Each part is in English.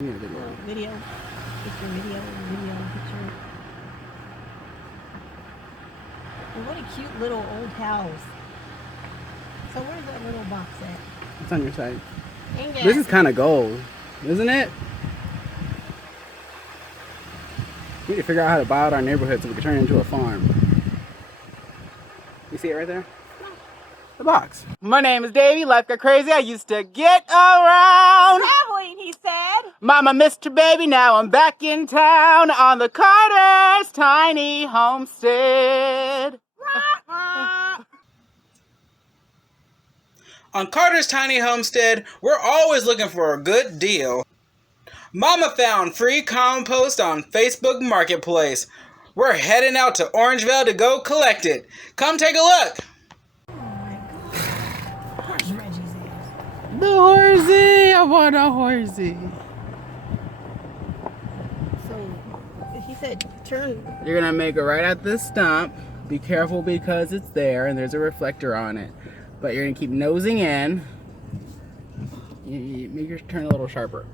Yeah, video. Video. Picture, video, picture. And what a cute little old house. So where's that little box at? It's on your side. Dang it. This is kind of gold, isn't it? We need to figure out how to buy out our neighborhood so we can turn it into a farm. You see it right there? The box. My name is Davey. Life got crazy. I used to get around. Traveling, he said. Mama missed her baby. Now I'm back in town on the Carter's tiny homestead. On Carter's tiny homestead, we're always looking for a good deal. Mama found free compost on Facebook Marketplace. We're heading out to Orangevale to go collect it. Come take a look. Oh my God. Where's Reggie's ass? The horsey. I want a horsey. So he said turn. You're going to make it right at this stump. Be careful because it's there and there's a reflector on it. But you're going to keep nosing in. You make your turn a little sharper.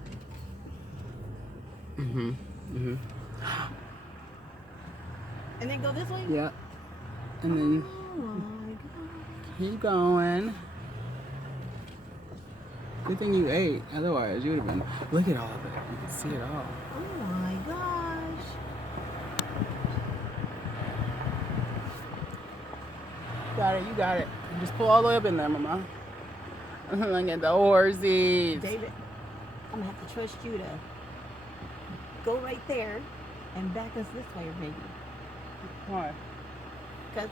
And then go this way? Yeah. And then Oh my God. keep going. Good thing you ate. Otherwise, you would have been. Look at all of it. You can see it all. Oh my gosh. Got it. You got it. Just pull all the way up in there, Mama. Look at the horsies. David, I'm going to have to trust you to go right there and back us this way, baby. Why? Because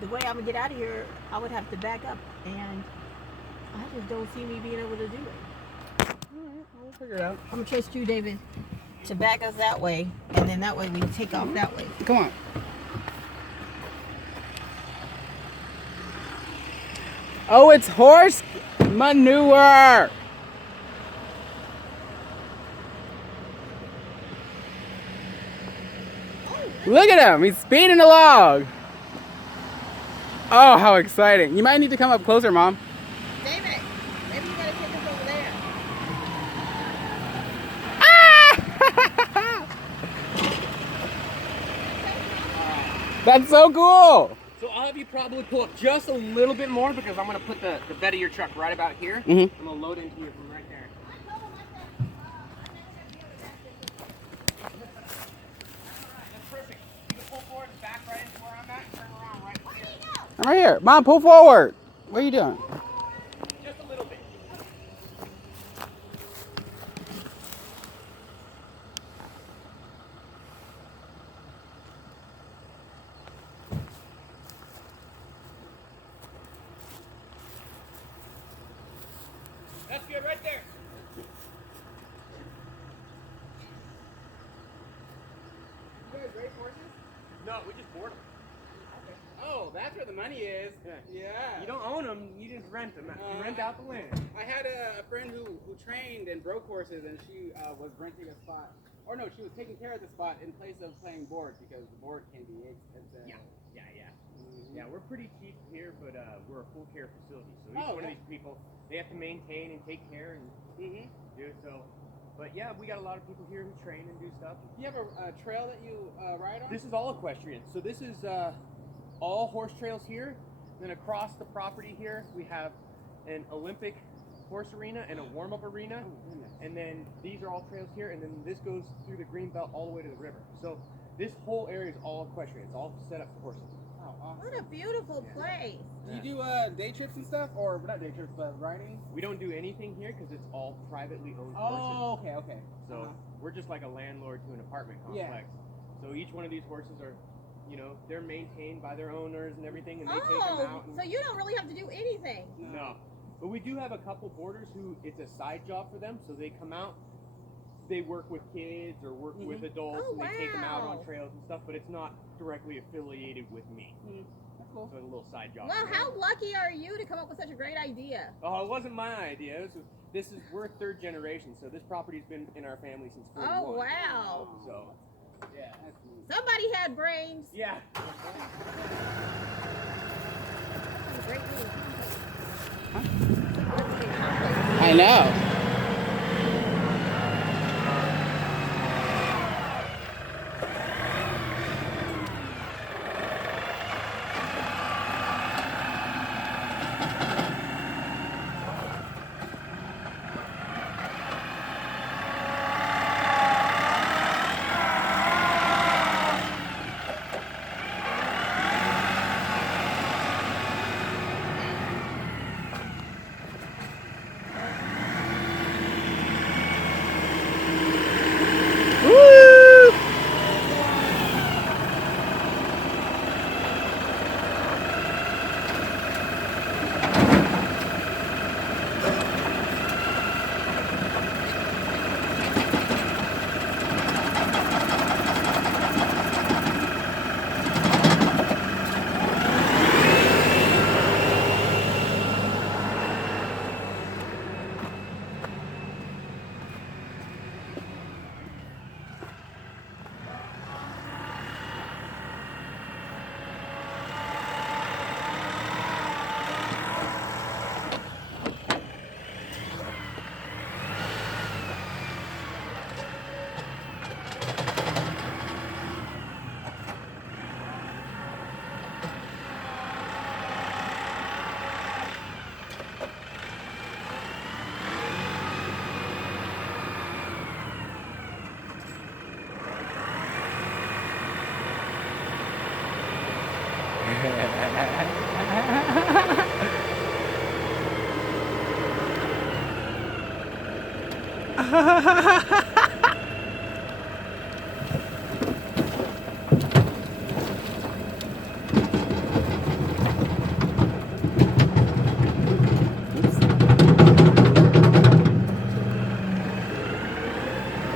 the way I'm going to get out of here, I would have to back up, and I just don't see me being able to do it. Alright, we'll figure it out. I'm going to trust you, David, to back us that way, and then that way we can take off that way. Come on. Oh, it's horse manure. Look at him. He's speeding along. Oh, how exciting. You might need to come up closer, Mom. David, maybe you got to take us over there. That's so cool. So I'll have you probably pull up just a little bit more because I'm going to put the bed of your truck right about here. I'm going to load into you from right there. That's perfect. You can pull forward and back right into where I'm at. Turn around right here. I'm right here. Mom, pull forward. What are you doing? Just a little bit. That's good right there. You guys raise horses? No, we just board them. Oh, that's where the money is. Yeah. You don't own them, you just rent them. You rent out the land. I had a friend who trained and broke horses, and she was renting a spot. Or no, she was taking care of the spot in place of playing board because the board can be expensive. Yeah. Yeah, we're pretty cheap here, but we're a full care facility. So each one of these people, they have to maintain and take care and do so. But yeah, we got a lot of people here who train and do stuff. Do you have a trail that you ride on? This is all equestrian. So this is all horse trails here. Then across the property here, we have an Olympic horse arena and a warm-up arena. Oh, goodness. And then these are all trails here, and then this goes through the green belt all the way to the river. So this whole area is all equestrian. It's all set up for horses. Oh, awesome. What a beautiful place. Do you do day trips and stuff? Or not day trips, but riding? We don't do anything here because it's all privately owned Oh, horses. okay. So we're just like a landlord to an apartment complex. So each one of these horses are, you know, they're maintained by their owners and everything, and they take them out. So you don't really have to do anything. No. But we do have a couple boarders who it's a side job for them, so they come out, they work with kids or work with adults, Oh, and they take them out wow. on trails and stuff, but it's not directly affiliated with me. That's cool. So it's a little side job. Well, for them. how lucky are you to come up with such a great idea? Oh, it wasn't my idea. We're third generation, so this property's been in our family since 41. Oh, wow. So, Yeah, that's neat. Somebody had brains. yeah. Great news. I know.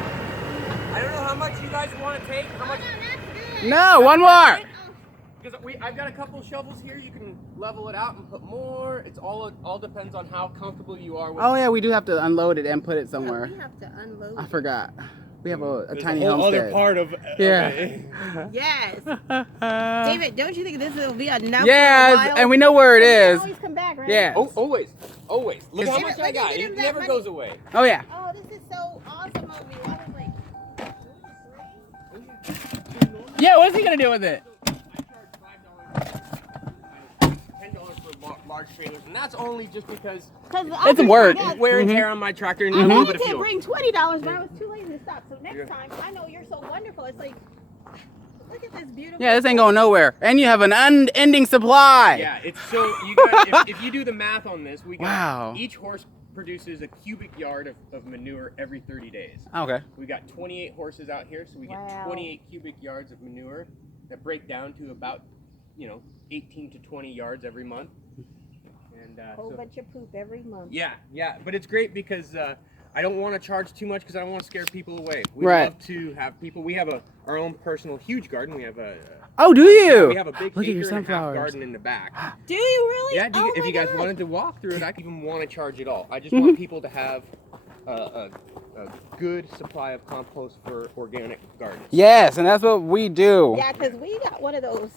I don't know how much you guys want to take. How much? No, one more. Because I've got a couple shovels here. You can level it out and put more. It's all depends on how comfortable you are with. Oh yeah, we do have to unload it and put it somewhere. We have to unload. I forgot. We have a There's tiny a whole homestead. other part of Yeah. it. Yes. David, don't you think this will be enough for a Yes, while? and we know where it And they is. always come back, right? Yeah. Oh, always. Look how Give much it- I look at got. him It that never money. goes away. Oh yeah. Oh, this is so awesome of you. I was like, Yeah, what's he gonna do with it? I charge $5, $10 for large trailers, and that's only just because It's work. Yeah, wear and Mhm. tear on my tractor and I a little only bit of can fuel. bring $20, but I was too lazy to stop. So next Yeah. time, I know you're so wonderful. It's like, look at this beautiful. Yeah, this ain't going nowhere. And you have an unending supply. Yeah, it's so you got if you do the math on this, we got Wow. each horse produces a cubic yard of manure every 30 days. Okay. We got 28 horses out here, so we get Wow. 28 cubic yards of manure that break down to about 18 to 20 yards every month. And Whole so, bunch of poop every month. yeah, but it's great because I don't want to charge too much because I don't want to scare people away. We Right. love to have people. We have our own personal huge garden. We have a Oh, do you? we have a big Look at your acre and a half sunflowers. garden in the back. Do you really? Yeah, Oh if my you guys God. wanted to walk through it, I even want to charge it all. I just Mm-hmm. want people to have a good supply of compost for organic gardens. Yes, and that's what we do. Yeah, because we got one of those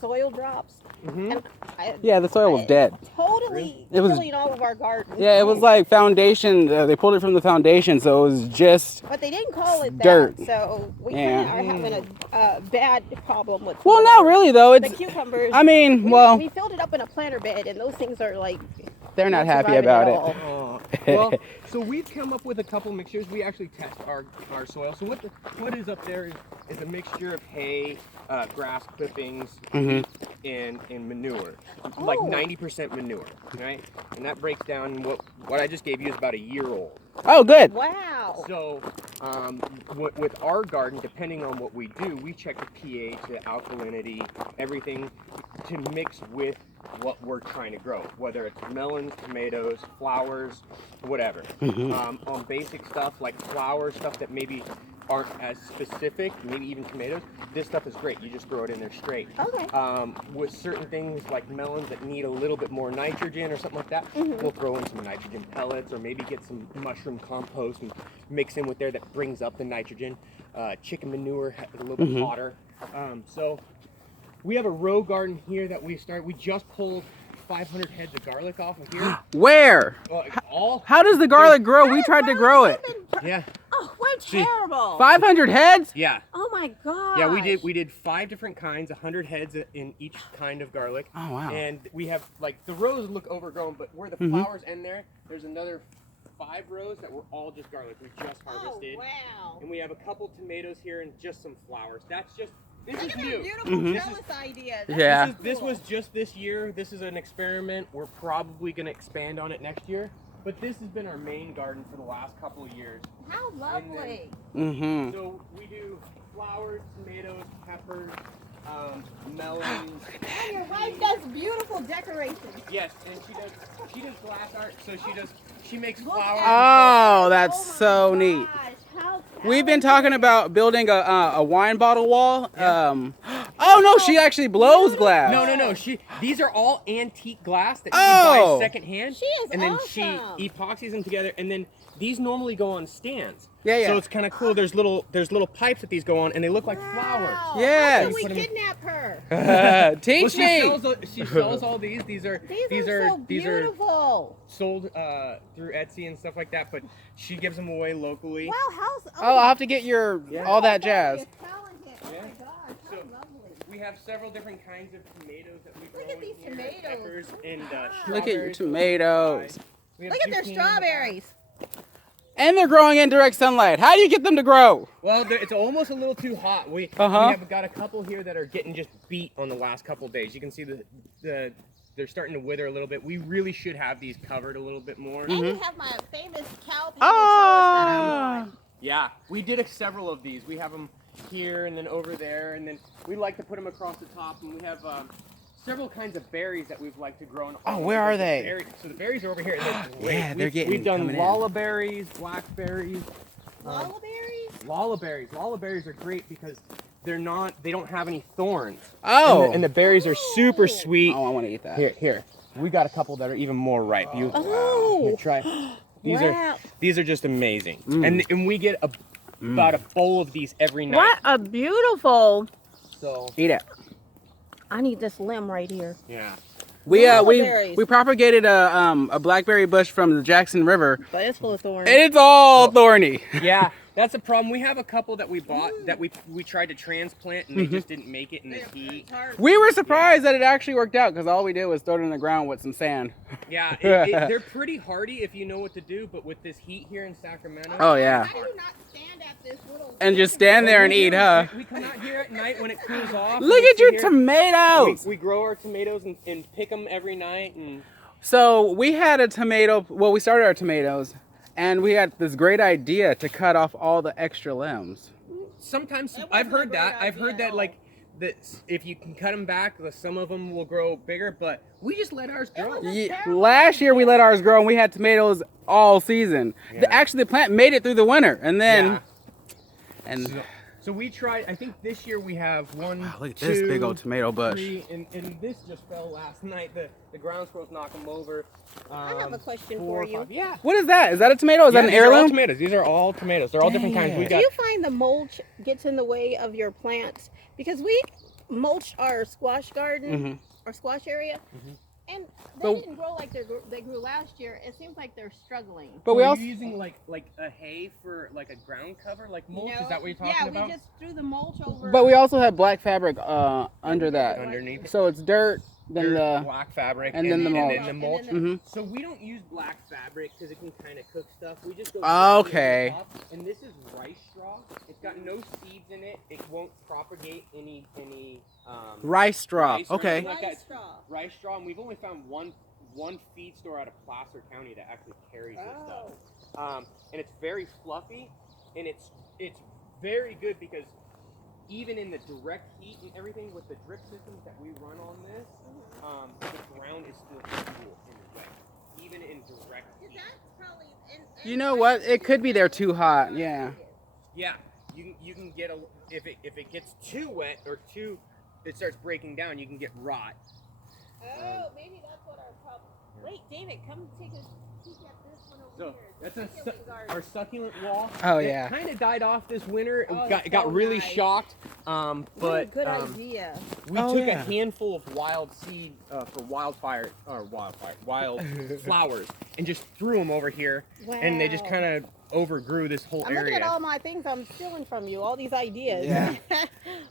soil drops. Mhm. And Yeah, the soil was dead. Totally It was- killing all of our gardens. Yeah, it was like foundation. They pulled it from the foundation, so it was just. But they didn't call it that, Dirt. so we Yeah. kinda are having a bad problem with. Well, not really though. The It's. cucumbers. I mean, well, we filled it up in a planter bed, and those things are like. they're not happy surviving about at it. all. Well, so we've come up with a couple mixtures. We actually test our soil. So what is up there is a mixture of hay, grass clippings, Mhm. and manure, like Oh. 90% manure, right? And that breaks down what I just gave you is about a year old. Oh, good. Wow. So, with our garden, depending on what we do, we check the pH, the alkalinity, everything to mix with what we're trying to grow, whether it's melons, tomatoes, flowers, whatever. On basic stuff like flowers, stuff that maybe aren't as specific, maybe even tomatoes, this stuff is great. You just throw it in there straight. Okay. With certain things like melons that need a little bit more nitrogen or something like that, we'll throw in some nitrogen pellets or maybe get some mushroom compost and mix in with there that brings up the nitrogen. Chicken manure is a little bit hotter. So we have a row garden here that we just pulled 500 heads of garlic off of here. Where? All How does the garlic grow? We tried to grow it. yeah, Oh, we're terrible. 500 heads? yeah. Oh my god. Yeah, we did 5 different kinds, 100 heads in each kind of garlic. Oh, wow. And we have like the rows look overgrown, but where the flowers end there's another 5 rows that were all just garlic we just harvested. Oh wow. And we have a couple tomatoes here and just some flowers. This Look is at new. that beautiful trellis idea. That's Yeah. This cool. was just this year. This is an experiment. We're probably going to expand on it next year. But this has been our main garden for the last couple of years. How lovely. Mm-hmm. So we do flowers, tomatoes, peppers, melons. And your wife does beautiful decorations. Yes, and she does glass art. So she makes Look flowers. at Oh, that's my so neat. gosh, how We've been talented. talking about building a wine bottle wall. Oh no, she actually blows glass. No. These are all antique glass that you Oh. buy secondhand. She is And then awesome. she epoxies them together, and then these normally go on stands. Yeah. So it's kind of cool. There's little pipes that these go on, and they look like flowers. Wow. Yes. How can we Put 'em in- kidnap her? Well, Teach she me. sells all these. These are These are so beautiful. sold through Etsy and stuff like that. But she gives them away locally. Wow, how's Oh, I'll have to get your all that jazz. You're talented. Oh Yeah. my gosh, how So- lovely. We have several different kinds of tomatoes that we grow. Look at in these here, tomatoes. Peppers and Look at your strawberries. tomatoes. We have Look at their zucchini in the back. strawberries. And they're growing in direct sunlight. How do you get them to grow? Well, it's almost a little too hot. We Uh-huh. have got a couple here that are getting just beat on the last couple days. You can see the they're starting to wither a little bit. We really should have these covered a little bit more. And you have my famous cow panel Ah. that Yeah, we did several of these. We have them here and then over there, and then we like to put them across the top. And we have several kinds of berries that we've liked to grow. In Oh, where are they? Berries. So the berries are over here. They're great. Yeah, they're getting We've done coming in. lullaberries, blackberries. Lullaberries? Lullaberries. Lullaberries are great because they don't have any thorns. Oh. And the berries are super sweet. Oh, I want to eat that. Here. We got a couple that are even more ripe. Oh. Here, try. Wow. These are just amazing. And we get about a bowl of these every night. What a beautiful. So Eat it. I need this limb right here. yeah. We propagated a blackberry bush from the Jackson River, But it's full of thorns. and it's all thorny. Yeah, that's a problem. We have a couple that we bought that we tried to transplant and they just didn't make it in the heat. We were surprised that it actually worked out because all we did was throw it in the ground with some sand. Yeah, they're pretty hardy if you know what to do, but with this heat here in Sacramento. Oh yeah. How do you not stand at this little And just stand there and eat, huh? We come out here at night when it cools off. Look and at your sit here. tomatoes. We grow our tomatoes and pick them every night. And So we had a tomato. Well, we started our tomatoes, and we had this great idea to cut off all the extra limbs. sometimes That I've wasn't a heard great that. I've heard idea that at all. like that if you can cut them back, some of them will grow bigger. But we just let ours grow. Last year we let ours grow, and we had tomatoes all season. Yeah. Actually, the plant made it through the winter, and then Yeah. and So we tried. I think this year we have one. wow, look at this big old tomato bush. 3, and this just fell last night. The ground squirrels knocked them over. I have a question 4 for or you. 5. Yeah. What is that? Is that a tomato? Is that an these are all heirloom? tomatoes. These are all tomatoes. They're all different kinds. We Dang. Do got. you find the mulch gets in the way of your plants? Because we mulched our squash garden, our squash area, and they But- didn't grow like they grew last year. It seems like they're struggling. But we Are also you using like a hay for like a ground cover, like mulch? No. Is that what you're talking yeah, about? we just threw the mulch over. but we also have black fabric under that. Underneath. So it's dirt, then Dirt, the black fabric, and then the mulch. And then the mulch. And then So we don't use black fabric because it can kind of cook stuff. We just go. Okay. straight up. And this is rice straw. It's got no seeds in it. It won't propagate any rice straw. rice or Okay. anything like that. Rice straw. Rice straw, and we've only found one feed store out of Placer County that actually carries this stuff. And it's very fluffy, and it's very good because even in the direct heat and everything with the drip systems that we run on this, the ground is still cool and wet, even in direct heat. You know what? It could be they're too hot. Yeah. Yeah, you can get if it gets too wet or it starts breaking down, you can get rot. Oh, maybe that's what our problem. Wait, David, come take a peek at this one over So here. that's Succulent garden. our succulent wall. Oh, It yeah. kind of died off this winter. Oh, It got so really nice. shocked. What a But good idea. we Oh, took yeah. a handful of wild seed for wild flowers and just threw them over here, and they just Wow. kind of overgrew this whole I'm looking area. at all my things I'm stealing from you, all these ideas. Yeah.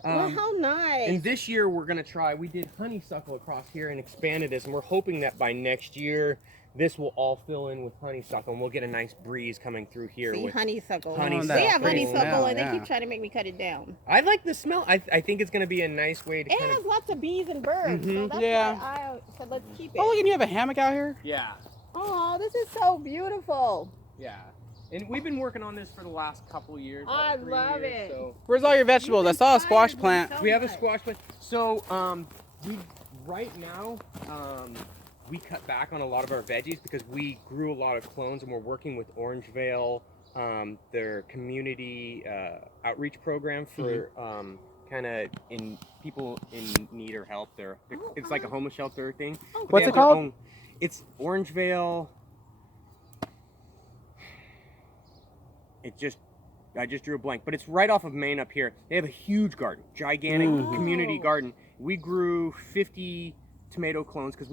Well, how nice. And this year we're gonna try. We did honeysuckle across here and expanded this, and we're hoping that by next year this will all fill in with honeysuckle, and we'll get a nice breeze coming through here. See, with honeysuckle. honeysuckle. They have Pretty honeysuckle, smell, and yeah. they keep trying to make me cut it down. I like the smell. I think it's gonna be a nice way to And kind it of has lots of bees and birds, so Mhm. that's Yeah. why I said let's keep it. Oh, look, and you have a hammock out here. yeah. Oh, this is so beautiful. Yeah, and we've been working on this for the last couple years. about I 3 love years, it. So Where's all your vegetables? I saw a squash Inspired me plant. so we have a much. squash plant. So we right now we cut back on a lot of our veggies because we grew a lot of clones, and we're working with Orangevale, their community outreach program for kind of in people in need or help. It's like a homeless shelter thing. Oh, But What's they it have their called? own- It's Orangevale. I just drew a blank, but it's right off of Main up here. They have a huge garden, gigantic community Oh. garden. We grew 50 tomato clones because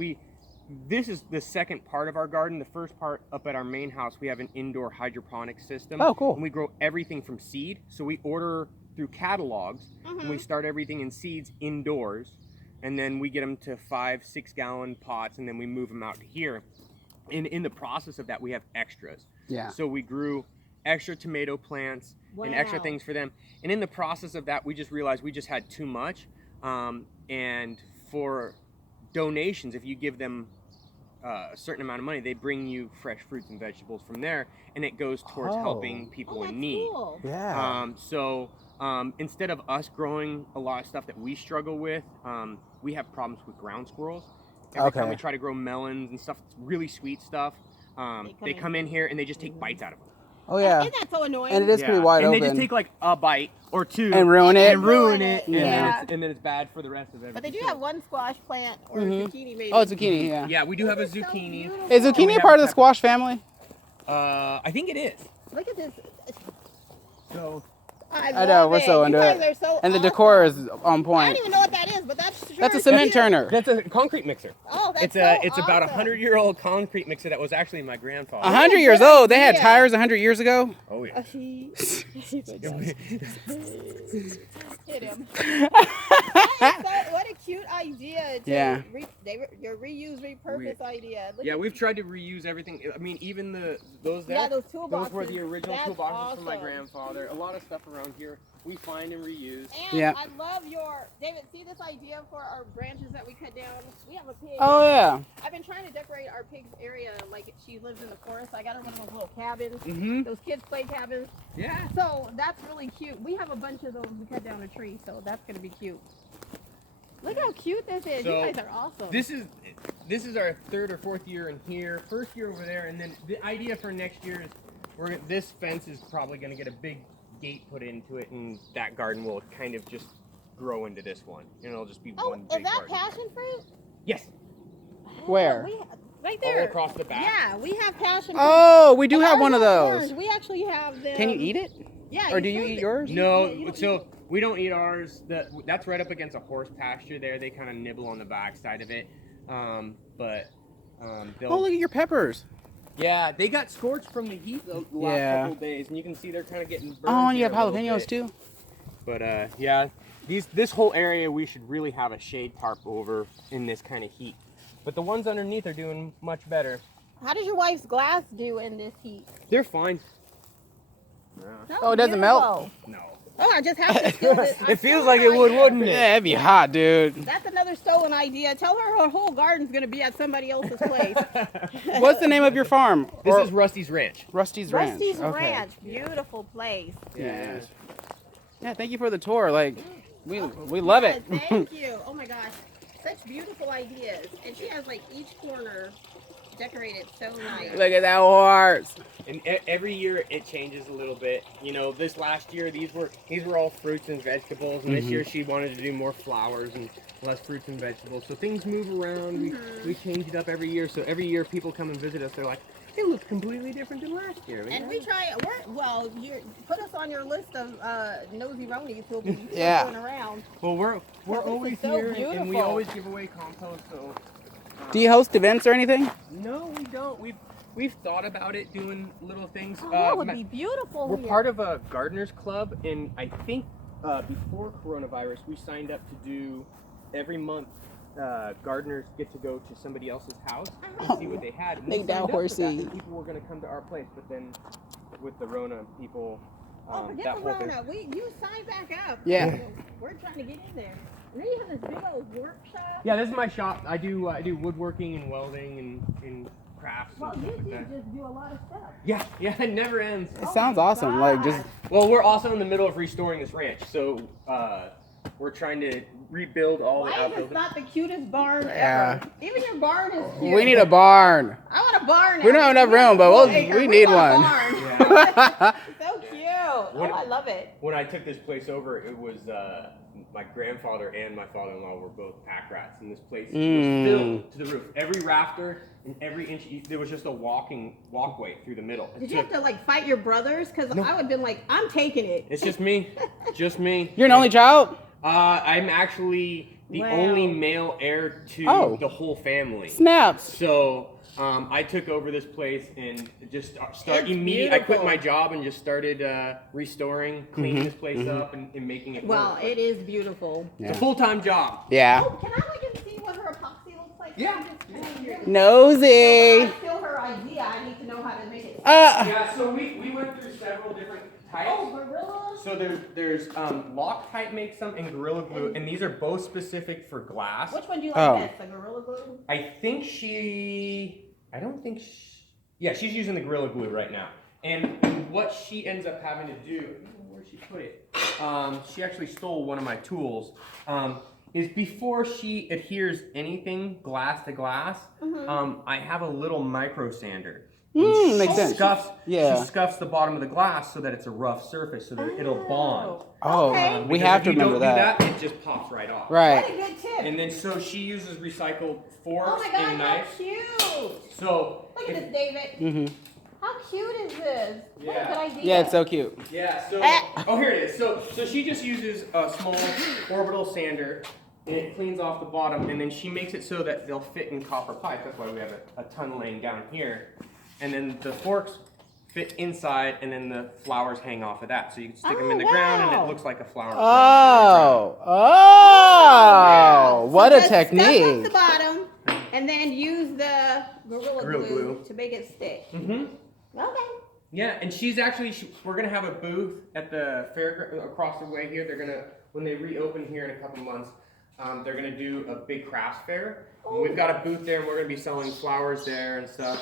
this is the second part of our garden. The first part up at our main house, we have an indoor hydroponic system. Oh, cool. And we grow everything from seed. So we order through catalogs, and we start everything in seeds indoors, and then we get them to 5-6 gallon pots, and then we move them out to here. And in the process of that, we have extras. Yeah. So we grew extra tomato plants and extra Wow. things for them. And in the process of that, we just realized we just had too much. And for donations. If you give them a certain amount of money, they bring you fresh fruits and vegetables from there, and it goes towards helping people in need. Cool. Yeah. Instead of us growing a lot of stuff that we struggle with, we have problems with ground squirrels. Every time we try to grow melons and stuff, really sweet stuff, they come in here and they just take bites out of them. Oh yeah. Isn't that so annoying? And it is pretty wide open. And they just take like a bite or two and ruin it. Yeah. And then it's bad for the rest of everything. But they do have one squash plant or zucchini maybe. Oh, zucchini, yeah. Yeah, we do have a zucchini. Is zucchini a part of the squash family? I think it is. Look at this. So I know, we're so into it. Are so and the awesome. decor is on I point. don't even know what that is, but that's sure That's a cement cute. turner. that's a concrete mixer. Oh, that's It's about a 100-year-old concrete mixer that was actually my grandfather. 100 years old. They had tires 100 years ago. Oh yeah. Hit him. What a cute idea. Yeah. Your reuse, repurpose idea. Look Yeah, at we've tried to reuse everything. I mean, even those there. Yeah, those toolboxes. Those were the original That's toolboxes from my awesome. grandfather. A lot of stuff around here we find and reuse. And Yeah. I love your, David, see this idea for our branches that we cut down? We have a pig. Oh yeah. I've been trying to decorate our pig's area like she lives in the forest. I got her one of those little cabins, Mm-hmm. those kids play cabins. Yeah. So that's really cute. We have a bunch of those. We cut down a tree, so that's going to be cute. Look how cute this is. So, you guys are awesome. This is our 3rd or 4th year in here. 1st year over there, and then the idea for next year is this fence is probably going to get a big gate put into it, and that garden will kind of just grow into this one. And it'll just be one big is that garden. passion fruit? Yes. Where? Right All there. across the back. Yeah, we have passion fruit. Oh, we do have Ours one of are those. orange. We actually have them. Can you eat it? Yeah. Or do you eat yours? No, you don't so we don't eat ours. That's right up against a horse pasture there. They kind of nibble on the back side of it. Oh, They'll, look at your peppers. yeah, they got scorched from the heat the last couple days, and you can see they're kind of getting burned. Oh, and you here have a little jalapenos bit. too? But yeah, this whole area we should really have a shade tarp over in this kind of heat. But the ones underneath are doing much better. How does your wife's glass do in this heat? They're fine. Oh, it doesn't melt? No. Oh, I just have to steal this. It feels like it would, wouldn't it? Yeah, it'd be hot, dude. That's another stolen idea. Tell her whole garden's going to be at somebody else's place. What's the name of your farm? This Or is Rusty's Ranch. Rusty's Ranch. Rusty's Okay. Ranch. Beautiful place. Yeah. Yeah, thank you for the tour. Like, we love it. Yeah, thank you. Oh my gosh. Such beautiful ideas. And she has like each corner decorated so nice. Look at that horse. And every year it changes a little bit. You know, this last year these were all fruits and vegetables, and this year she wanted to do more flowers and less fruits and vegetables. So things move around. We change it up every year. So every year people come and visit us. They're like, it looks completely different than last year. And we try, you put us on your list of nosy ronies who'll be Yeah. going around. Well, we're This is always so here, and we beautiful. always give away compost. So Do you host events or anything? no, we don't. We've thought about it, doing little things. Oh, that would be beautiful. We're here. part of a gardeners club, and I think before coronavirus, we signed up to do every month. Gardeners get to go to somebody else's house and see what they had. And we Make that signed up for horsey. that, and people were going to come to our place, but then with the Rona, people. Oh, forget that the whole thing. Rona. You sign back up. Yeah. We're trying to get in there. And then you have this big old workshop. Yeah, this is my shop. I do woodworking and welding and crafts. Well, and you stuff like do that. just do a lot of stuff. Yeah, it never ends. It sounds awesome. Like, just Well, we're also in the middle of restoring this ranch, so we're trying to rebuild all the Why is outbuildings. this not the cutest barn Yeah. ever? Even your barn is cute. we need a barn. I want a barn. We don't have enough room, but we need want a one. barn. So cute. Oh, I love it. When I took this place over, it was my grandfather and my father-in-law were both pack rats, and this place was filled to the roof. Every rafter and every inch, there was just a walkway through the middle. Did you have to like fight your brothers? Because I would have been like, I'm taking it. It's just me, just me. You're an only child? I'm actually the only male heir to the whole family. Snaps. So I took over this place and just It's immediately. I quit beautiful. my job and just started restoring, cleaning this place up, and making it. Well, work. it is beautiful. It's a full-time job. Yeah. Oh, can I look and see what her epoxy looks like? Yeah. Nosy. I steal her idea. I need to know how to make it. Yeah. So we went through several different types. Oh, Gorilla. So there's Loctite makes some and Gorilla Glue, and these are both specific for glass. Which one do you Oh. like best, the Gorilla Glue? I don't think yeah, she's using the Gorilla Glue right now. And what she ends up having to do, I don't know where she put it. She actually stole one of my tools. Is before she adheres anything glass to glass, I have a little micro sander. Makes sense. She scuffs the bottom of the glass so that it's a rough surface, so that it'll bond. Oh, Okay. we Because have to if you remember don't that. do that, it just pops right off. What Right. a good tip. And then so she uses recycled forks Oh my God, and how knives. cute. So Look at this, David. How cute is this? What a Yeah. good idea. Yeah, it's so cute. yeah, so Ah. oh, here it is. So she just uses a small orbital sander, and it cleans off the bottom, and then she makes it so that they'll fit in copper pipe. That's why we have a ton laying down here. And then the forks fit inside, and then the flowers hang off of that. So you can stick them in the ground, and wow. it looks like a flower. Oh, Wow. what So a just stuff technique. up the bottom, and then use the Gorilla Gorilla glue Glue. to make it stick. Mm-hmm. Okay. Yeah, and she's actually, we're gonna have a booth at the fair across the way here. They're gonna, when they reopen here in a couple months, they're gonna do a big crafts fair. And we've got a booth there, and we're gonna be selling flowers there and stuff.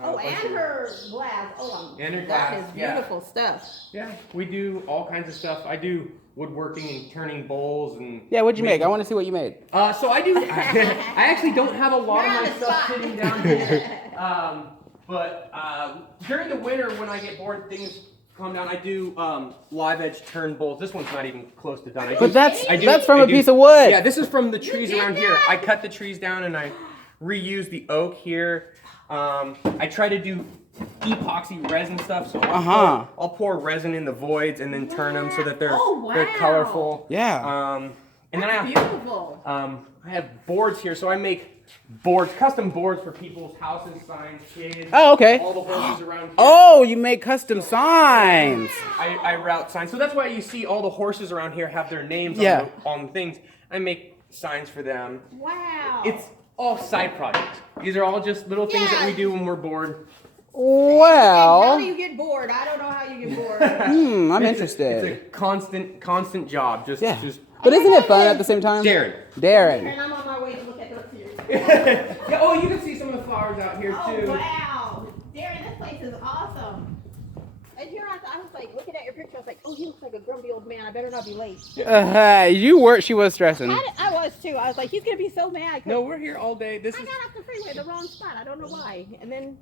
Oh, and her glass. And her That glass, is yeah. beautiful stuff. Yeah, we do all kinds of stuff. I do woodworking and turning bowls and. Yeah, what'd you make? I want to see what you made. So I do. I actually don't have a lot You're of on my the stuff spot. sitting down here. But during the winter, when I get bored, things calm down. I do live edge turn bowls. This one's not even close to done. But that's I do- that's from I a do- piece of wood. Yeah, this is from the trees did around here. that? I cut the trees down and I reuse the oak here. I try to do epoxy resin stuff, so I'll pour resin in the voids and then turn them so that they're they're colorful. Yeah. And then Beautiful. I have boards here, so I make boards, custom boards for people's houses, signs, kids. Oh, okay. All the horses around here. Oh, you make custom signs. I route signs, so that's why you see all the horses around here have their names on things. I make signs for them. Wow. It's all side projects. These are all just little things that we do when we're bored. How Well, do you get bored? I don't know how you get bored. I'm It's interested. a constant job. Just But isn't it fun at the same time? Darren. And I'm on my way to look at those here. Yeah, oh, you can see some of the flowers out here Oh, too. wow. Darren, this place is awesome. And here I was like, looking at your picture, I was like, oh, he looks like a grumpy old man. I better not be late. You were. She was stressing. I was too. I was like, he's going to be so mad. No, we're here all day. This I is got off the freeway, the wrong spot. I don't know why. And then,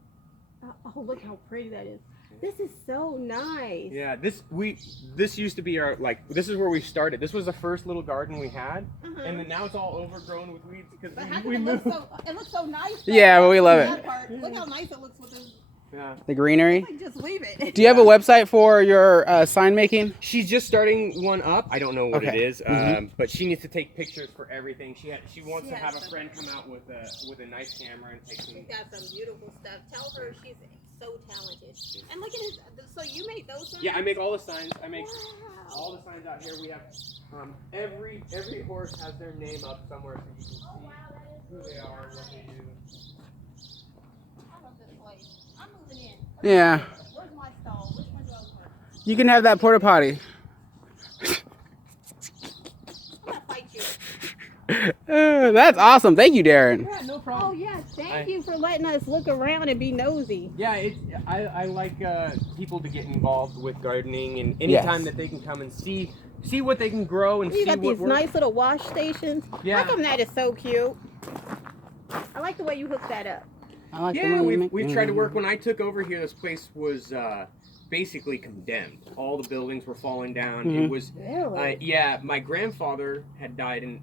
oh, look how pretty that is. This is so nice. yeah. This used to be our this is where we started. This was the first little garden we had, and then now it's all overgrown with weeds because But how come we it moved. looks so nice. Yeah, though. we love That it. part. Look how nice it looks with this. Yeah. The greenery. Like, just leave it. Do you have a website for your sign making? She's just starting one up. I don't know what Okay. it is, but she needs to take pictures for everything. She wants to Yes. have a friend come out with a nice camera and take some. She's got some beautiful stuff. Tell her she's so talented. And look at his. So you made those signs? Yeah, I make all the signs. I make Wow. all the signs out here. We have every horse has their name up somewhere so you can see Oh, wow, that is who really they are, nice. what they do. I love this place. I'm moving in. Yeah. Where's my stall? Which one do I want? You can have that porta potty. I'm gonna fight you. That's awesome. Thank you, Darren. Yeah, no Oh problem. yeah, thank you for letting us look around and be nosy. Yeah, I like people to get involved with gardening, and anytime Yes. that they can come and see what they can grow and You see got what these works. nice little wash stations. Yeah. How come that is so cute? I like the way you hook that up. I like the Yeah, way you make- we've tried to work. When I took over here, this place was basically condemned. All the buildings were falling down. It was Really? yeah. My grandfather had died in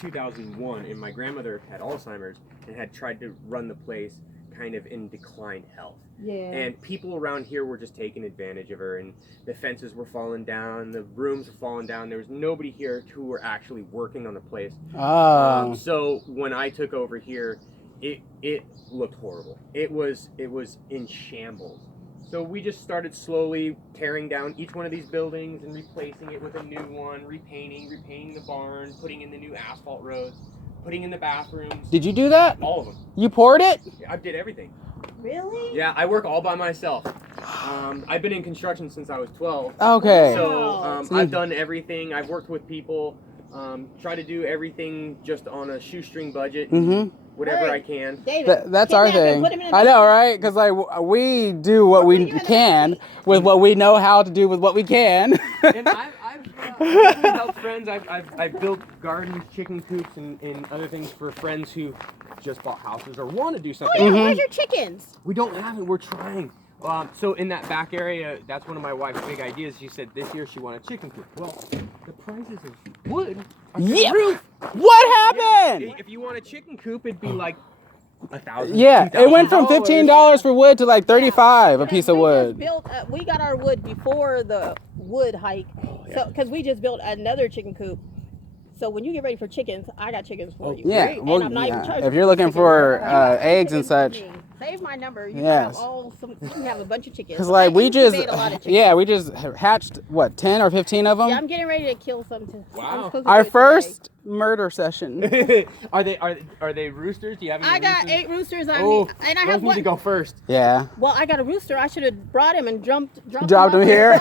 2001, and my grandmother had Alzheimer's and had tried to run the place kind of in declined health. Yeah. And people around here were just taking advantage of her, and the fences were falling down, the rooms were falling down. There was nobody here who were actually working on the place. Oh. So when I took over here, it looked horrible. It was in shambles. So we just started slowly tearing down each one of these buildings and replacing it with a new one, repainting the barn, putting in the new asphalt roads. putting in the bathrooms. Did you do that? All of them. You poured it? I did everything. Really? Yeah, I work all by myself. I've been in construction since I was 12. Okay. So I've done everything. I've worked with people. Try to do everything just on a shoestring budget. Whatever I can. David, That's our kidnap him, thing. put him in a I know, basket. right? Because like we do what we can with what we know how to do with what we can. And I've helped friends. I've built gardens, chicken coops, and other things for friends who just bought houses or want to do something. Oh, yeah, where's your chickens? We don't have it. We're trying. So in that back area, that's one of my wife's big ideas. She said this year she wanted chicken coop. Well, the prices of wood are through the roof. What happened? Yeah, if you want a chicken coop, it'd be like $1,000. Yeah, it went from $2,000. $15 for wood to like $35 a piece of We wood. just built, we got our wood before the wood hike, so because we just built another chicken coop. So when you get ready for chickens, I got chickens for you. Yeah, And well, I'm not even charging if you're looking for chickens. eggs and such. Save my number. You Yes. you can have a bunch of chickens. Because like I we just, incubate a lot of chickens. yeah, we just hatched, what, 10 or 15 of them? Yeah, I'm getting ready to kill some too. Wow. Our first murder session. Are they roosters? Do you have any I got roosters? 8 roosters on Oh, me, and I those have need one. to go first. Yeah. Well, I got a rooster. I should have brought him and dropped Dropped him him here.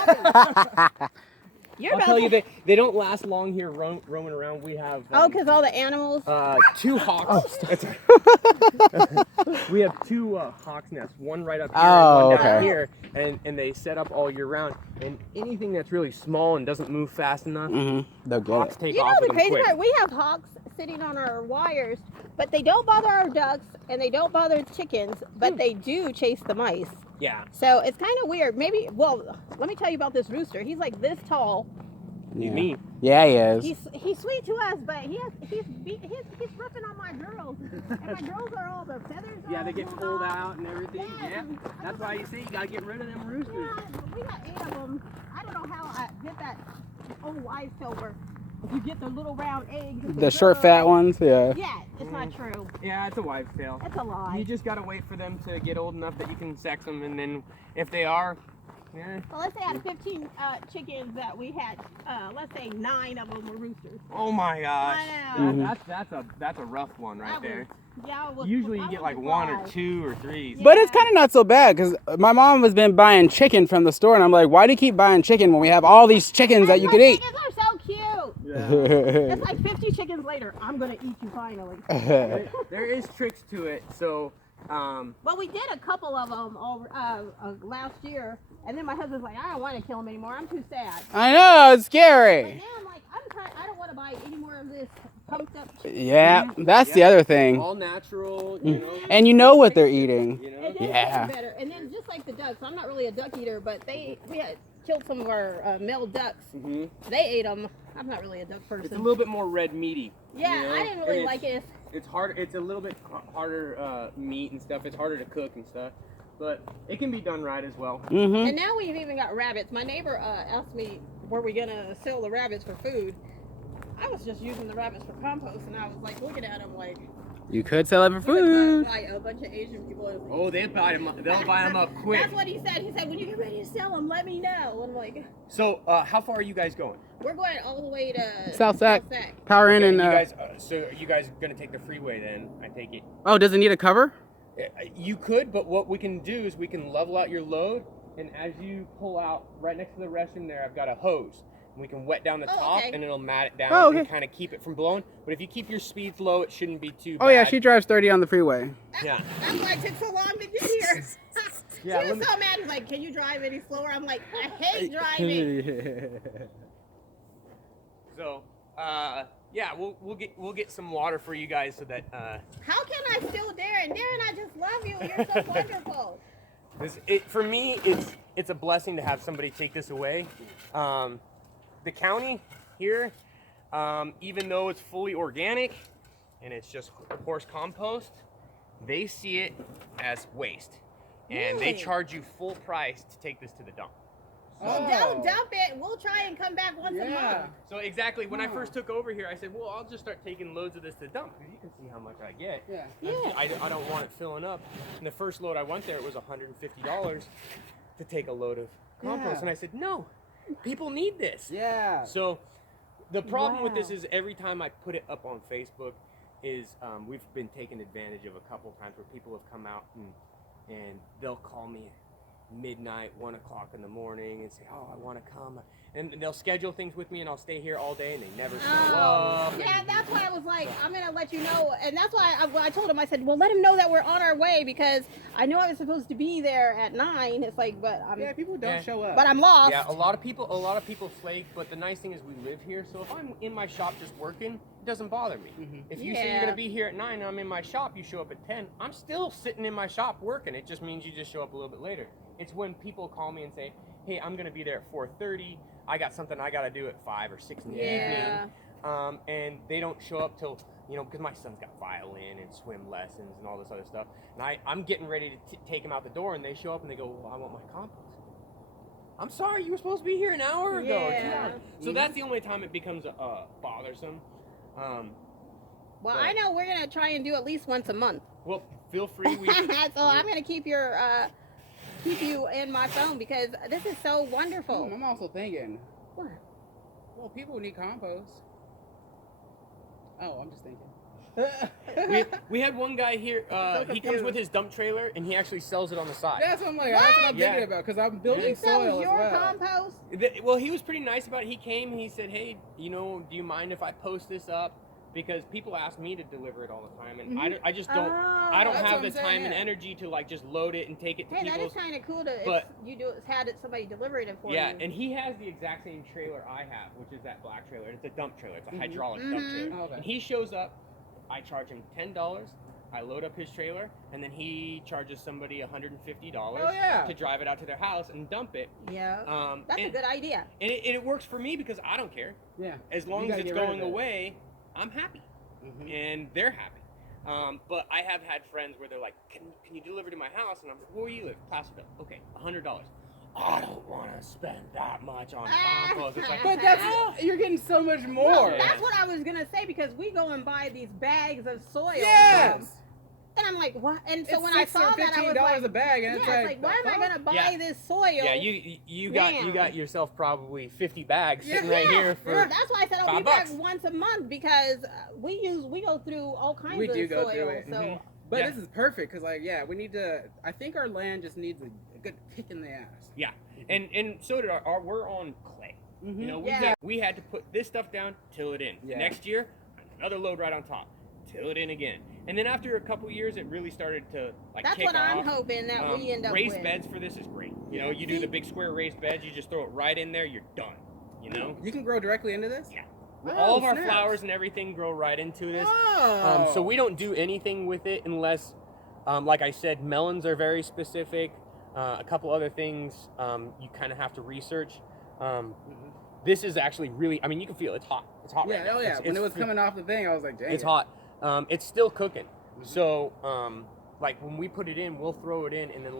You're I'll about tell you, to- they don't last long here roaming around. We have because all the animals. 2 hawks. We have 2 hawk's nests, one right up here Oh, and one down okay. here, and they set up all year round. And anything that's really small and doesn't move fast enough, They'll get hawks it. take You know off the with them crazy quick. part? We have hawks sitting on our wires, but they don't bother our ducks and they don't bother the chickens, but they do chase the mice. Yeah. So it's kind of weird. Maybe, well, let me tell you about this rooster. He's like this tall. Yeah. Me. Yeah, he is. He's sweet to us, but he's ripping on my girls, and my girls are all the feathers. Yeah, all they get pulled pulled off. out and everything. Yeah. Yeah. That's why you say you gotta get rid of them roosters. Yeah, we got 8 of them. I don't know how I get that old wives' tale where if you get the little round eggs. The short, fat ones, yeah. Yeah, it's not true. Yeah, it's a wives' tale. It's a lie. You just gotta wait for them to get old enough that you can sex them, and then if they are, yeah. Well, let's say out of 15 chickens that we had, let's say 9 of them were roosters. Oh my gosh. I know. That's a rough one right That was- there. Yeah, it was, Usually I you get was like 1 or surprised. 2 or 3. But it's kind of not so bad because my mom has been buying chicken from the store, and I'm like, why do you keep buying chicken when we have all these chickens that you could eat? Chickens are so cute. Yeah. It's like 50 chickens later. I'm gonna eat you finally. There is tricks to it. So, Well, we did a couple of them over last year, and then my husband's like, I don't want to kill them anymore. I'm too sad. I know, it's But scary. now I'm like, I don't want to buy any more of this pumped up chicken. Yeah, that's the other thing. all natural, you know. And you know what they're eating. You know? It does Yeah. taste better. And then just like the ducks, I'm not really a duck eater, but we had killed some of our male ducks. Mhm. They ate them. I'm not really a duck person. It's a little bit more red meaty. Yeah, you know? I didn't And really it's- like it. It's hard. It's a little bit harder meat and stuff. It's harder to cook and stuff, but it can be done right as well. Mm-hmm. And now we've even got rabbits. My neighbor asked me, were we gonna sell the rabbits for food? I was just using the rabbits for compost, and I was like looking at them like, You could sell it for we would food. buy a bunch of Asian people. Oh, they'll buy them. They'll buy them up quick. That's what he said. He said, when you get ready to sell them, let me know. And I'm like, So, how far are you guys going? we're going all the way to South Sac. Sac. Power in and you guys. So you guys are gonna take the freeway then? I take it. oh, does it need a cover? You could, but what we can do is we can level out your load, and as you pull out right next to the restroom there, I've got a hose. We can wet down the Oh, top, okay. and it'll mat it down Oh, okay. and kind of keep it from blowing. But if you keep your speeds low, it shouldn't be too bad. Oh yeah, she drives 30 on the freeway. Yeah. That's why it took so long to get here. Yeah, She let was me- so mad. He's like, can you drive any slower? I'm like, I hate driving. So, yeah, we'll get some water for you guys so that How can I steal Darren? Darren, I just love you. You're so wonderful. for me it's a blessing to have somebody take this away. The county here, even though it's fully organic and it's just horse compost, they see it as waste, and they Really? charge you full price to take this to the dump. Well, don't dump it. We'll try and come back once a month. So exactly, when I first took over here, I said, well, I'll just start taking loads of this to the dump, because you can see how much I get. Yeah. Yeah. I don't want it filling up. And the first load I went there, it was $150 to take a load of compost. Yeah. And I said, no, people need this. Yeah. So the problem with this is every time I put it up on Facebook, is we've been taken advantage of a couple times where people have come out and they'll call me midnight, 1 o'clock in the morning, and say, "Oh, I want to come," and they'll schedule things with me, and I'll stay here all day, and they never show up. Yeah, that's why I was like, I'm gonna let you know, and that's why I told him. I said, well, let him know that we're on our way, because I know I was supposed to be there at 9. It's like, but people don't show up. But I'm lost. Yeah, a lot of people flake, but the nice thing is we live here, so if I'm in my shop just working, it doesn't bother me. If you say you're gonna be here at 9 and I'm in my shop, you show up at 10, I'm still sitting in my shop working. It just means you just show up a little bit later. It's when people call me and say, hey, I'm gonna be there at 4:30, I got something I gotta do at 5 or 6 in the evening, and they don't show up till, because my son's got violin and swim lessons and all this other stuff, and I'm getting ready to take him out the door, and they show up and they go, well, I want my compost. I'm sorry, you were supposed to be here an hour ago or 2 hours. So that's the only time it becomes bothersome. Well, I know we're gonna try and do at least once a month. Well, feel free. So I'm gonna keep you in my phone, because this is so wonderful. I'm also thinking, What? well, people need compost. Oh, I'm just thinking. we had one guy here. He comes with his dump trailer, and he actually sells it on the side. That's what I'm like. That's what I'm thinking about, because I'm building soil as well. Compost? Well, he was pretty nice about it. He came and he said, hey, do you mind if I post this up? Because people ask me to deliver it all the time, and I just don't. I don't have the time and energy to just load it and take it to Hey, people's. that is kind of cool to somebody deliver it for you. Yeah, and he has the exact same trailer I have, which is that black trailer. It's a dump trailer. It's a hydraulic dump trailer. Okay. And he shows up. I charge him $10. I load up his trailer, and then he charges somebody $150 to drive it out to their house and dump it. Yeah. That's a good idea. And it works for me because I don't care. Yeah. As long as it's going away, I'm happy, and they're happy. But I have had friends where they're like, "Can you deliver to my house?" And I'm like, "Where you live?" Placerville. Okay, $100. I don't want to spend that much on compost. It's like, but you're getting so much more. Well, that's what I was gonna say, because we go and buy these bags of soil. Yes. And I'm like, what? And so it's when I saw that, I was like, $15 a bag, and it's like, why am I gonna buy this soil? Yeah, you got yourself probably 50 bags sitting right here for. That's why I said I'll be back once a month, because we go through all kinds of soil. We do go through it. So. But this is perfect, because we need to. I think our land just needs a good kick in the ass. Yeah, and so did we're on clay. We had to put this stuff down, till it in. Yeah. Next year, another load right on top, till it in again. And then after a couple years, it really started to That's kick what off. I'm hoping that we end up raised with. beds for this is great. You do the big square raised beds, you just throw it right in there, you're done. You can grow directly into this? Yeah. All of our flowers and everything grow right into this. So we don't do anything with it unless, like I said, melons are very specific. A couple other things you kind of have to research. This is actually really, you can feel it's hot. It's hot right now. When it was coming off the thing, I was like, dang. It's hot. It's still cooking. So, when we put it in, we'll throw it in and then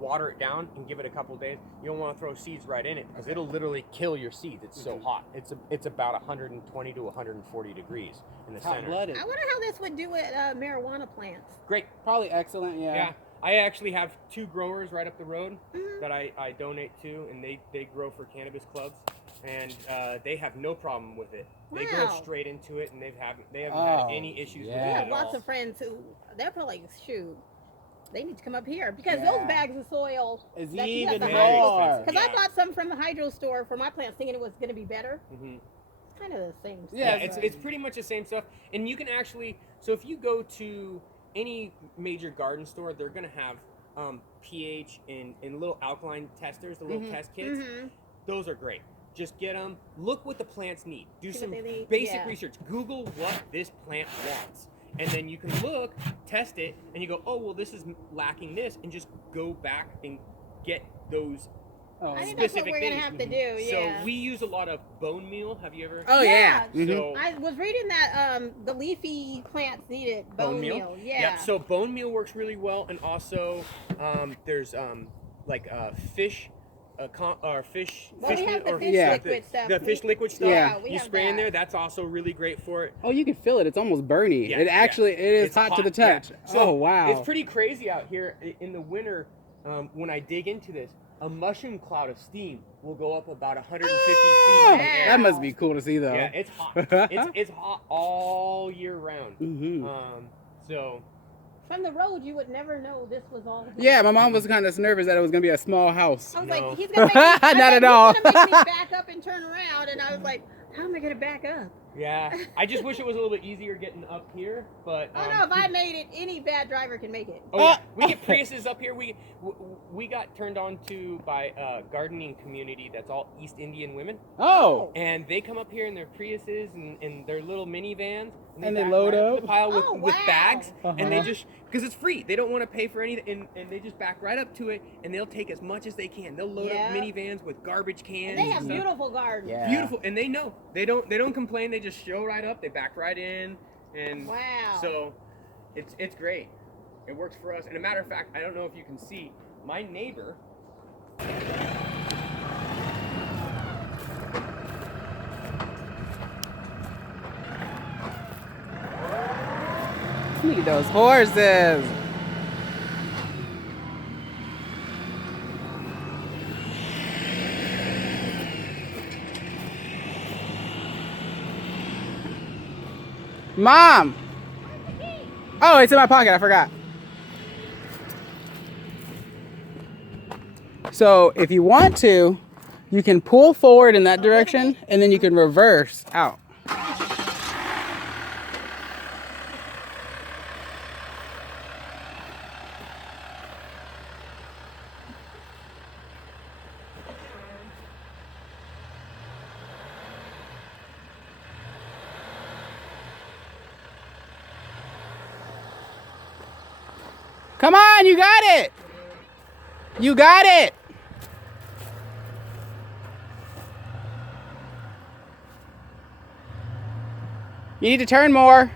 water it down and give it a couple days. You don't want to throw seeds right in it, because it'll literally kill your seeds. It's so hot. It's about 120 to 140 degrees in the center. I wonder how this would do with marijuana plants. Great. Probably excellent, Yeah. I actually have 2 growers right up the road that I donate to, and they grow for cannabis clubs, and they have no problem with it. They grow straight into it, and they haven't had any issues with it I at have lots all. of friends who they're probably like, shoot, they need to come up here, because those bags of soil is that you even have more. Because I bought some from the hydro store for my plants, thinking it was going to be better. It's kind of the same stuff. Yeah, it's pretty much the same stuff, and you can actually. So if you go to any major garden store, they're going to have pH and little alkaline testers, the little test kits. Those are great. Just get them. Look what the plants need. Do some basic research. Google what this plant wants. And then you can look, test it, and you go, oh, well, this is lacking this, and just go back and get those I think specific that's what we're things. going to have to do, yeah. So we use a lot of bone meal. Have you ever? Oh, yeah. So, I was reading that the leafy plants needed bone meal. Yeah. So bone meal works really well, and also there's fish. Fish liquid stuff. The fish liquid stuff. Yeah, you spray in there. That's also really great for it. Oh, you can feel it. It's almost burny. Yeah, it is hot to the touch. Yeah. So wow. It's pretty crazy out here in the winter when I dig into this. a mushroom cloud of steam will go up about 150 feet in the air. That must be cool to see, though. Yeah, it's hot. It's hot all year round. So From the road, you would never know this was all. Yeah, my mom was kind of nervous that it was gonna be a small house. I was No. like, he's gonna make me, Not at all. He's gonna make me back up and turn around, and I was like, how am I gonna back up? yeah, I just wish it was a little bit easier getting up here, but Oh no, if I made it, any bad driver can make it. oh yeah, we get Priuses up here. We got turned on to by a gardening community that's all East Indian women, Oh, and they come up here in their Priuses and their little minivans, And they back load right up? the pile with, Oh, with wow. bags, and they Uh-huh. just because it's free, they don't want to pay for anything, and they just back right up to it, and they'll take as much as they can. They'll load Yeah. up minivans with garbage cans. And they have and stuff. beautiful gardens. Yeah. Beautiful, and they know they don't complain. They just show right up. They back right in, and Wow. so it's great. It works for us. And a matter of fact, I don't know if you can see my neighbor. look at those horses. Mom! Oh, it's in my pocket. I forgot. So if you want to, you can pull forward in that direction, and then you can reverse out. Come on, you got it! You got it! You need to turn more.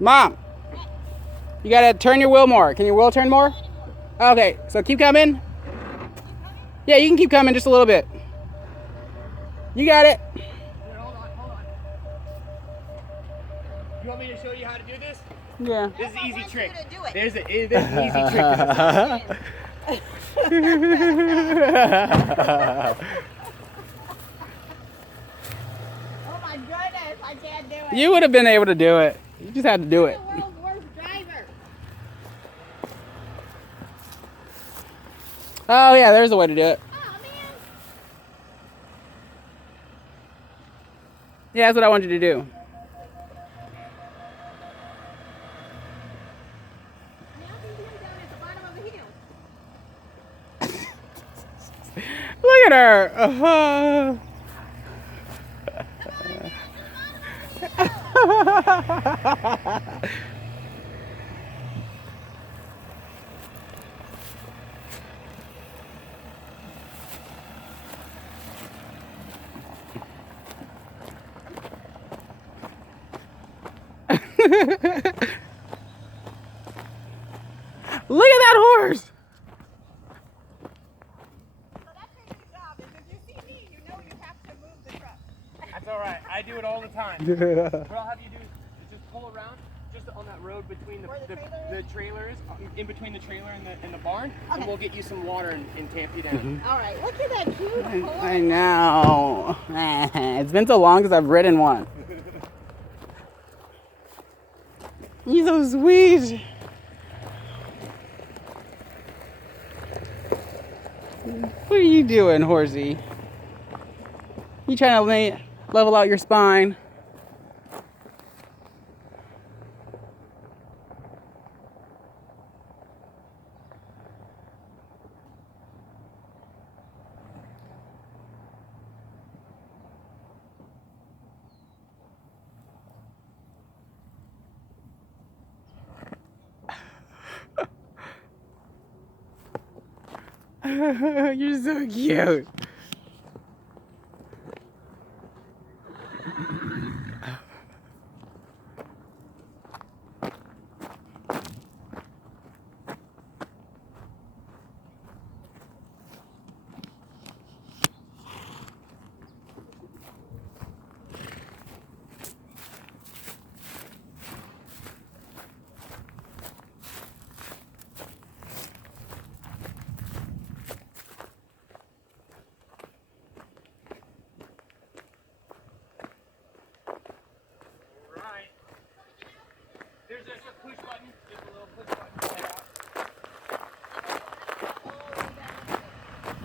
Mom, you gotta turn your wheel more. Can your wheel turn more? Okay, so keep coming. Yeah, you can keep coming just a little bit. You got it. Hold on. You want me to show you how to do this? Yeah. This is an easy want trick. you to do it. There's an easy trick. Oh my goodness, I can't do it. You would have been able to do it. You just had to do it. I'm the world's worst driver. Oh yeah, there's a way to do it. Oh man. Yeah, that's what I want you to do. Now he's way down at the bottom of the hill. Look at her. Look at that horse. So that's your new job. Is if you see me, you know you have to move the truck. That's all right. I do it all the time. What I'll have you do is just pull around, just on that road between Where the the trailers, in between the trailer and the barn, and Okay. we'll get you some water and tamp you down. All right, look at that cute horse. I know. It's been so long since I've ridden one. He's so sweet. What are you doing, horsey? You trying to level out your spine? You're so cute.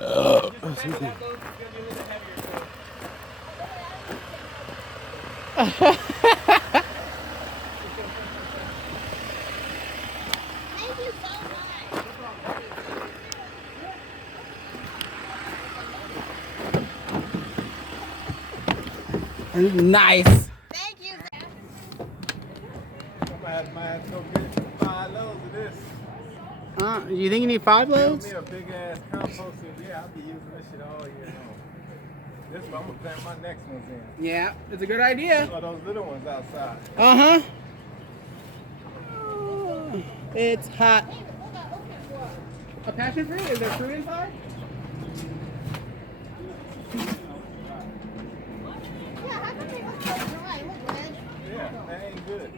Just remember that load's gonna be a little heavier, Thank you so much. Nice. Thank you. Might have to go get 5 loads of this. You think you need 5 Build loads? me a big ass compost and yeah, I'll be using this shit all year long. This one I'm gonna plant my next ones in. Yeah, it's a good idea. Oh, those little ones outside. Uh-huh. It's hot. A passion fruit? Is there fruit inside? Yeah, how come they look so dry? Look, red. Yeah, that ain't good.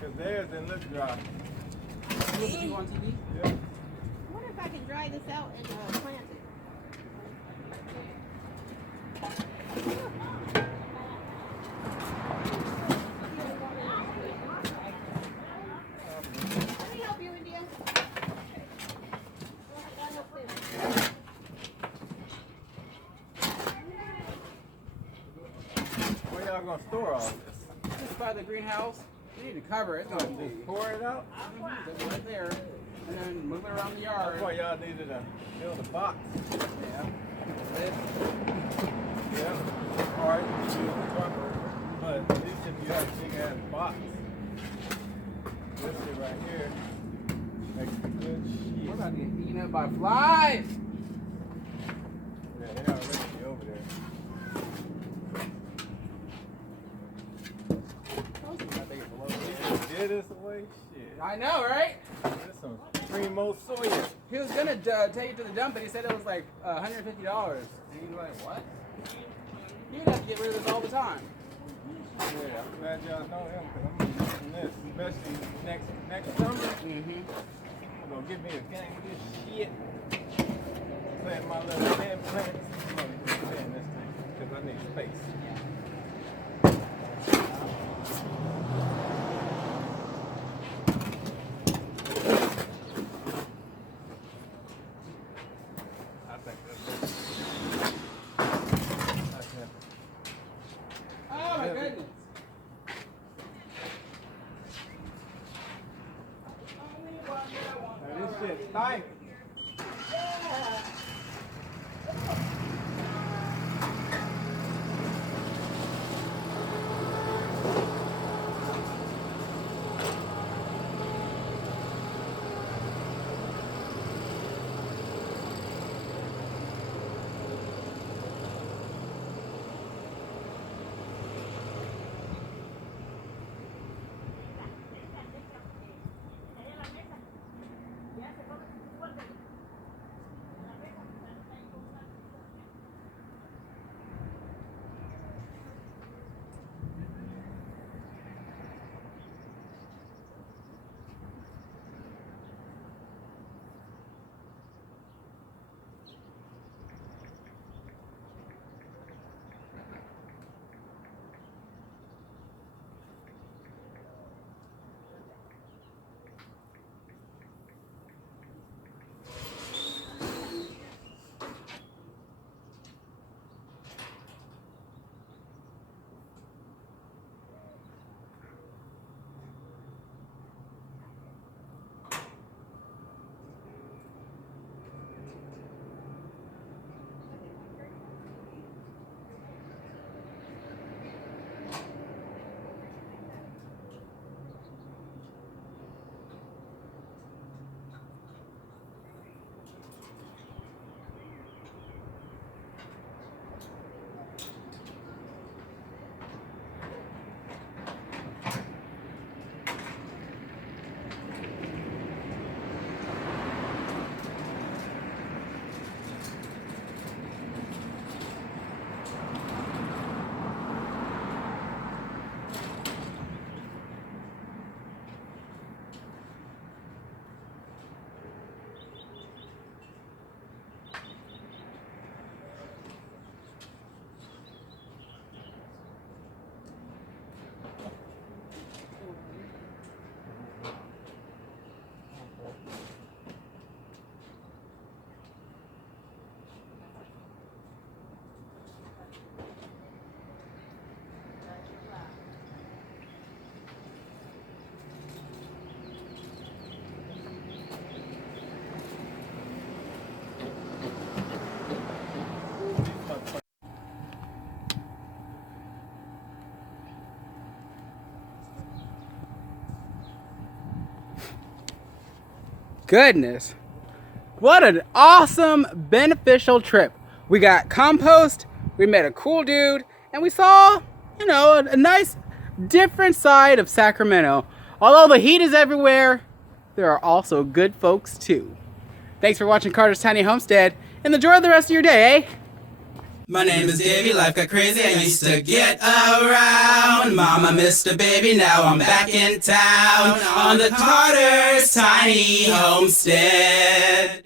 Cause theirs didn't look dry. You on TV? Yeah. I wonder if I can dry this out and plant it. Let me help you, India. Where y'all gonna store all this? Just by the greenhouse. You need to cover it. Just pour it out? Just right there. And then move it around the yard. That's why y'all needed to build a box. Yeah. Lid. Yeah. Or you can use the cover. But at least if you have a big ass box. This shit right here makes a good shit. We're about to get eaten up by flies. Yeah, they already over there. Get us away, shit. I know, right? That's some primo soya. He was gonna take it to the dump, but he said it was like $150. And he's like, what? You'd have to get rid of this all the time. Yeah, I'm glad y'all know him because I'm using this, especially next summer. I'm gonna give me a gang of this shit. Plant my little hand plants. I'm gonna put it in this thing because I need space. I think that's it. That's it. Oh my goodness. Now, this shit's tight. goodness. What an awesome, beneficial trip. We got compost, we met a cool dude, and we saw, you know, a nice, different side of Sacramento. Although the heat is everywhere, there are also good folks too. Thanks for watching Carter's Tiny Homestead, and enjoy the rest of your day, eh? My name is Davey, life got crazy, I used to get around. Mama missed a baby, now I'm back in town on the Carter's Tiny Homestead.